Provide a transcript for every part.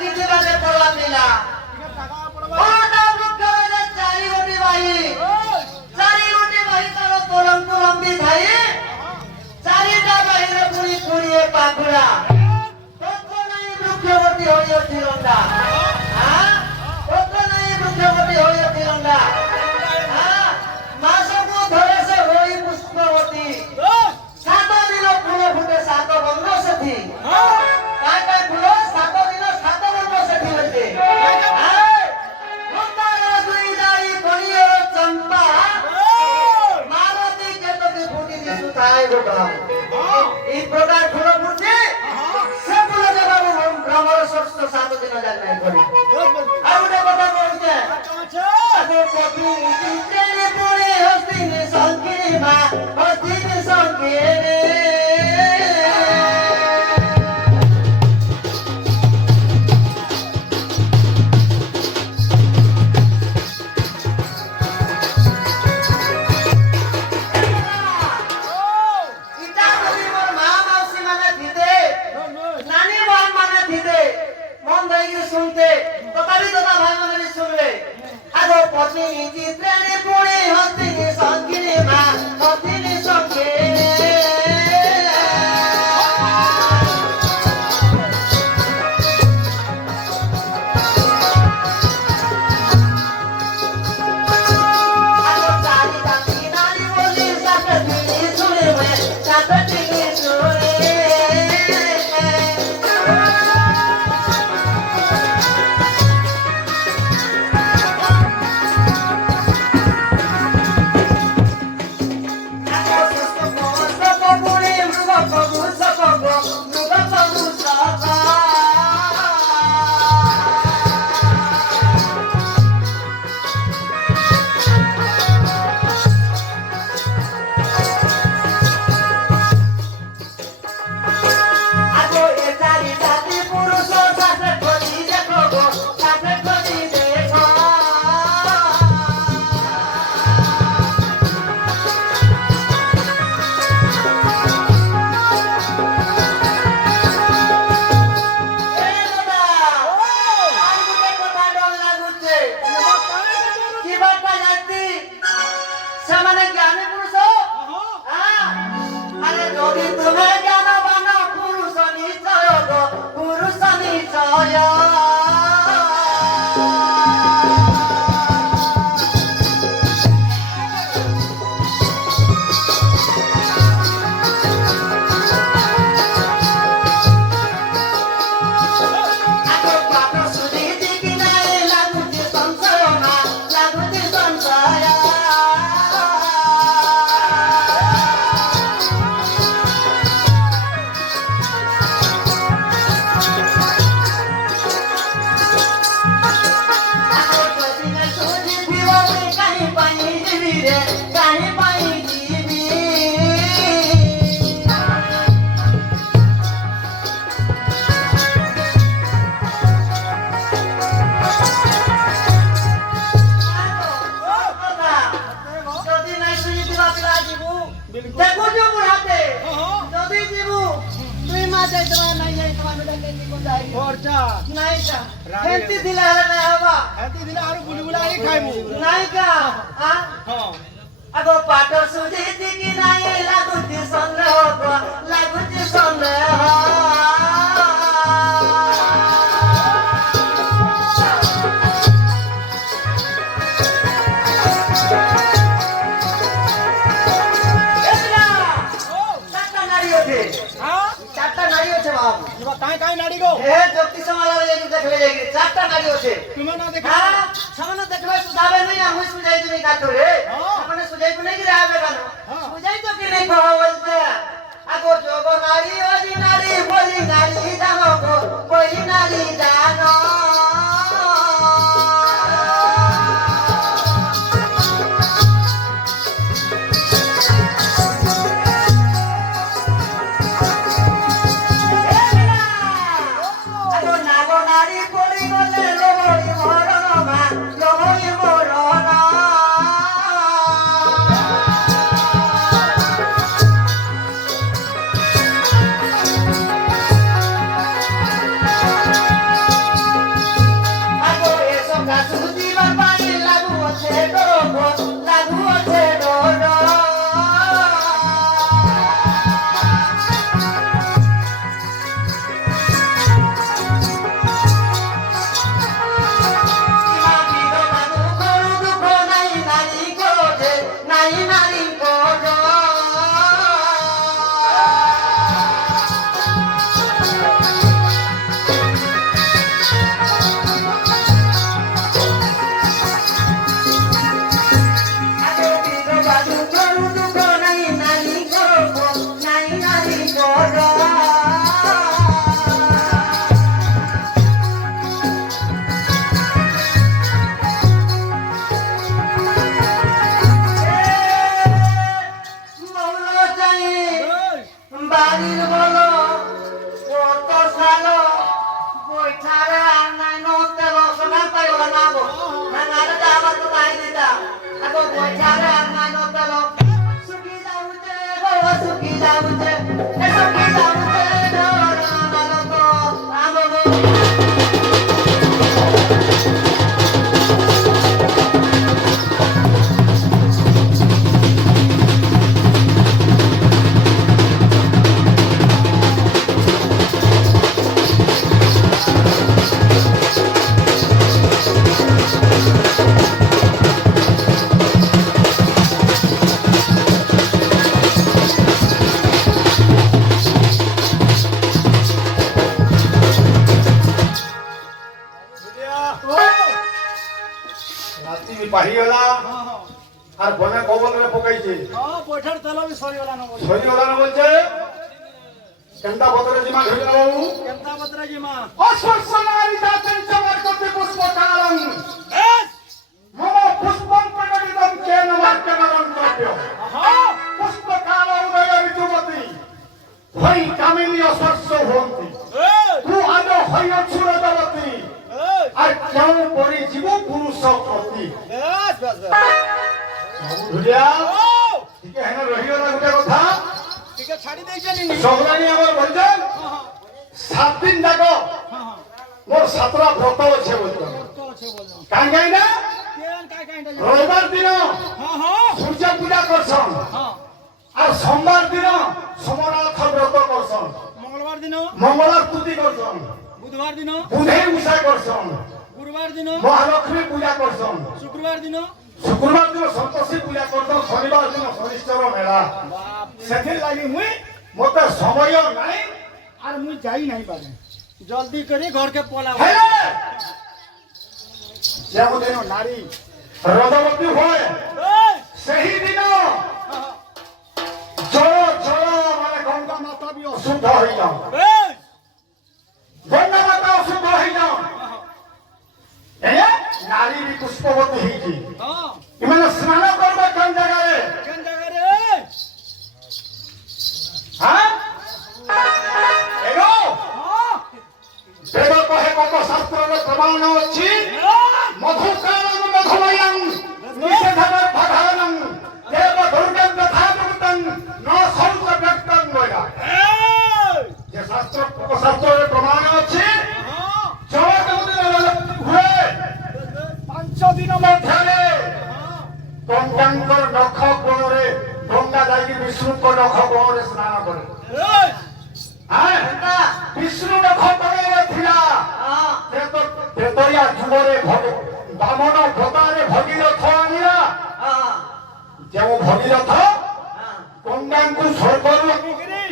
କିଛି ବାଟେ ପଡଲା ପିଲା ଓଟା ବୃକ୍ଷରେ ଚାରି ଗୋଟି ବାହି ତାର ତୋରଙ୍କୁ ଲମ୍ବି ଥାଇ ଚାରିଟା ବାହିରେ ପୁଣି ପୁଣିଏ ପାଖୁଡା ପତ୍ର ନାଇଁ ବୃକ୍ଷ ଗୋଟି ହୋଇଅଛି ଲଣ୍ଡା ପତ୍ର ନାଇଁ ବୃକ୍ଷ ଗୋଟି ହୋଇଅଛି ଲଣ୍ଡା ମାସକୁ ଧରେ ସେ ହୋଇ ପୁଷ୍ପବତୀ 7 ଦିନ ଫୁଲ ଫୁଟେ 7 ବନ୍ଧ ସେଠି କାଟା ଫୁଲ 7 ଦିନ 7 ବନ୍ଧ ସେଠି ଅଛି ମନ୍ଦାର ଦୁଇ ଦାଳି କଣିୟର ଚମ୍ପା ମାଳତୀ କେତକି ଫୁଟି ଦିଶୁଥାଏ ଗୋଟା এই প্রকার ফুল ফুটছে সে ফুল দেবাবু ভ্রমর ষষ্ঠ 7 দিন যাক নাই করে আর ওটা কথা বলছে আগে কপি চিত্রে পড়ে হস্তিনি সংকিনি মা হস্তিনি সংকিনি सुनते तो तभी तो भाई मन भी सुन ले आगो पत्नी चित्रे पुणे हस्तिनी संगिनी मा हस्तिनी संगे आगो चारी दाती नारी बोली साकती सुने में साकती सुने हेंती दिला ना हवा हेंती दिला आरो बुलबुला ही खाइमु नाही का हां अगो पाटो सुजीती की नाही लागुती संदेह काय नाड़ी गो ए जक्ति समाला लेके देखले जाई चारटा नाड़ी होछे तुम ना देखा हां सामने देखले सुधावे नहीं हम सुजाई तुमी काटो रे अपने सुजाई को नहीं गिरा बेगानो सुजाई तो कि नहीं कहो बोलते आगो जोगो नाड़ी ओली नाड़ी बोली नाड़ी जानो को कोई नाड़ी जानो টিভি পাহিগলা আর বনে কবলরে পকাইছে বৈঠার তেল বি সরিগলা না বলছে সরিগলা না বলছে কেনটা বদরে জিমা ধরিলা বাবু কেনতা বদরা জিমা অশ্বস্য নারী জাতের চমৎ করতে পুষ্পকালং মম পুষ্পং প্রকটিতং কেন বাক্যনরং দ্রব্য পুষ্পকাল উদয় ঋতুমতি হই কামিনী অশ্বস্য হন্তি তু আজ হই অছুরতবতী আর কেউ পরি জীব পুরুষ প্রতি বুঝিয়া ঠিক হেন রহিও না গোটে কথা ঠিক ছাড়ি দেইছেন নি সহরানি আমার বলছেন 7 দিন যাক মোর 7টা ব্রত আছে বলছেন তো আছে বললাম কাই কাই না কেন কাই কাইটা রবিবার দিন হ্যাঁ সূর্য পূজা করছন হ্যাঁ আর সোমবার দিন সমনাথ ব্রত করছন মঙ্গলবার দিন মঙ্গলার তুতি করছন বুধবার দিন বুধে উষা করছন গুরুবার দিন মহালক্ষ্মী পূজা করছন শুক্রবার দিন শুক্রবার দিন সন্তোষী পূজা করছন শনিবার দিন শনিশ্চর মেলা বাপ সেথির লাগি মুই মতে সময় নাই আর মুই যাই নাই পারে জলদি করে ঘরকে পলা হেলে যেদিন নারী রজবতী হয় সেই দিন জল জল মানে গঙ্গা মাতা বি অশুদ্ধ হয়ে যাও গঙ্গা মাতা অশুদ্ধ হয়ে যাও নারী বি পুষ্পবতী হয়েছি হ্যাঁ এମାନେ স্নান করবে কোন জায়গায় কেন জায়গা রে হ্যাঁ এগো হ্যাঁ বেদ কহে কত শাস্ত্রের প্রমাণ ଅଛି মধুকারং মধুময়ং নিষেধর ভগানং দেব দুর্গম যথাযুক্তং ন সৌচ ব্যক্তং বলা যে শাস্ত্রের প্রমাণ ଅଛି জগৎ ହୁଏ 5 দিন ମଧ୍ୟରେ ଗଙ୍ଗାଙ୍କର ନଖ କୋଣରେ ଗଙ୍ଗା ଯାଇକି ବିଷ୍ଣୁଙ୍କ ନଖ କୋଣରେ ସ୍ନାନ କରେ কেনতা ବିଷ୍ଣୁ ନଖ କୋଣରେ ଥିଲା ତେତରିଆ ଯୁଗରେ ବାମନ ଭୋତାରେ ଭଗୀରଥ ଆଣିଲା ଯେଉଁ ଭଗୀରଥ ଗଙ୍ଗାଙ୍କୁ ସ୍ୱର୍ଗରୁ ଆଣିକିରି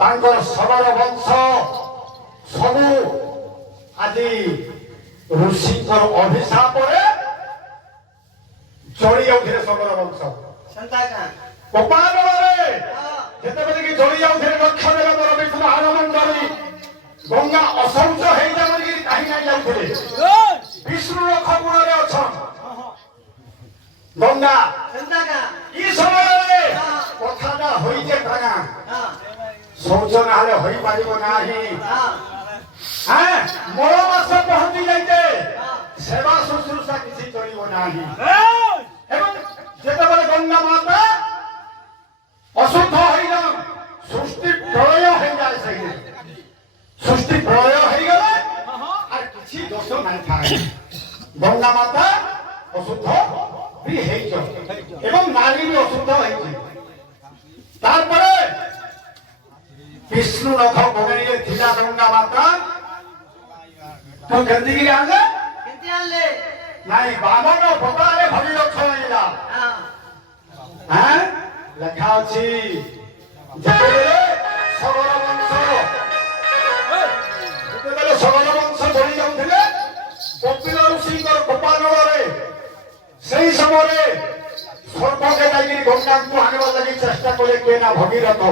ତାଙ୍କର ସଗର ବଂଶ ସବୁ ଆଜି ଋଷିଙ୍କର ଅଭିଶାପରେ ଜଳି ଯାଉଥିଲେ ସଗର ବଂଶ সেনতা কান କପାଳରେ ଯେତେବେଳେ କି ଜଳି ଯାଉଥିଲେ ଲକ୍ଷ ଦେବତାର ବିଷ୍ଣୁ ଆନନ୍ଦରେ ଗଙ୍ଗା ଅଶୌଚ ହେଇଯା ବୋଲିକି କାହିଁ ନାଇଁ ଯାଉଥିଲେ ବିଷ୍ଣୁର ଖଗୁଣରେ ଅଛନ୍ ଗଙ୍ଗା সেনতা কান ଇ ସମୟରେ କଥାଟା ହୋଇଛେ କାଣା ଶୌଚ ନହେଲେ ହୋଇପାରିବ ନାହିଁ ମଳ ମାସ ପହଞ୍ଚି ଯାଇଛେ ସେବା ଶୁଶ୍ରୂଷା କିଛି ଚଳିବ ନାହିଁ ଏବଂ ଯେତେବେଳେ ଗଙ୍ଗା ମାତା ଅଶୁଦ୍ଧ ହୋଇଯାଉ ସୃଷ୍ଟି ପ୍ରଳୟ ହେଇଯାଏ ସେଇଠି ସୃଷ୍ଟି ପ୍ରଳୟ ହେଇଗଲେ আর କିଛି ଦୋଷ ନାହିଁ ଥାଏ ଗଙ୍ଗା ମାତା ଅଶୁଦ୍ଧ ବି ହେଇଛ ଏବଂ ନାରୀ ବି ଅଶୁଦ୍ଧ ହେଇଛି ତାପରେ ବିଷ୍ଣୁ ନଖ କୋଣରେ ଥିଲା ଗଙ୍ଗା ମାତା তো গন্দিগিরি আনলে কেনতি আনলে নাই বামন ভোতারে ভগীরথ আইলা হ্যাঁ লেখা আছে যেতেবেলে সগর বংশ বলি যাଉଥିଲେ কপিল ঋষিଙ୍କର କୋପାନଳରେ সেই ସମୟରେ ସର୍ପକେ ଯାଇକି ଗଙ୍ଗାଙ୍କୁ ଆଣିବା ଲାଗି ଚେଷ୍ଟା କଲେ କିଏ ନା ଭଗୀରଥ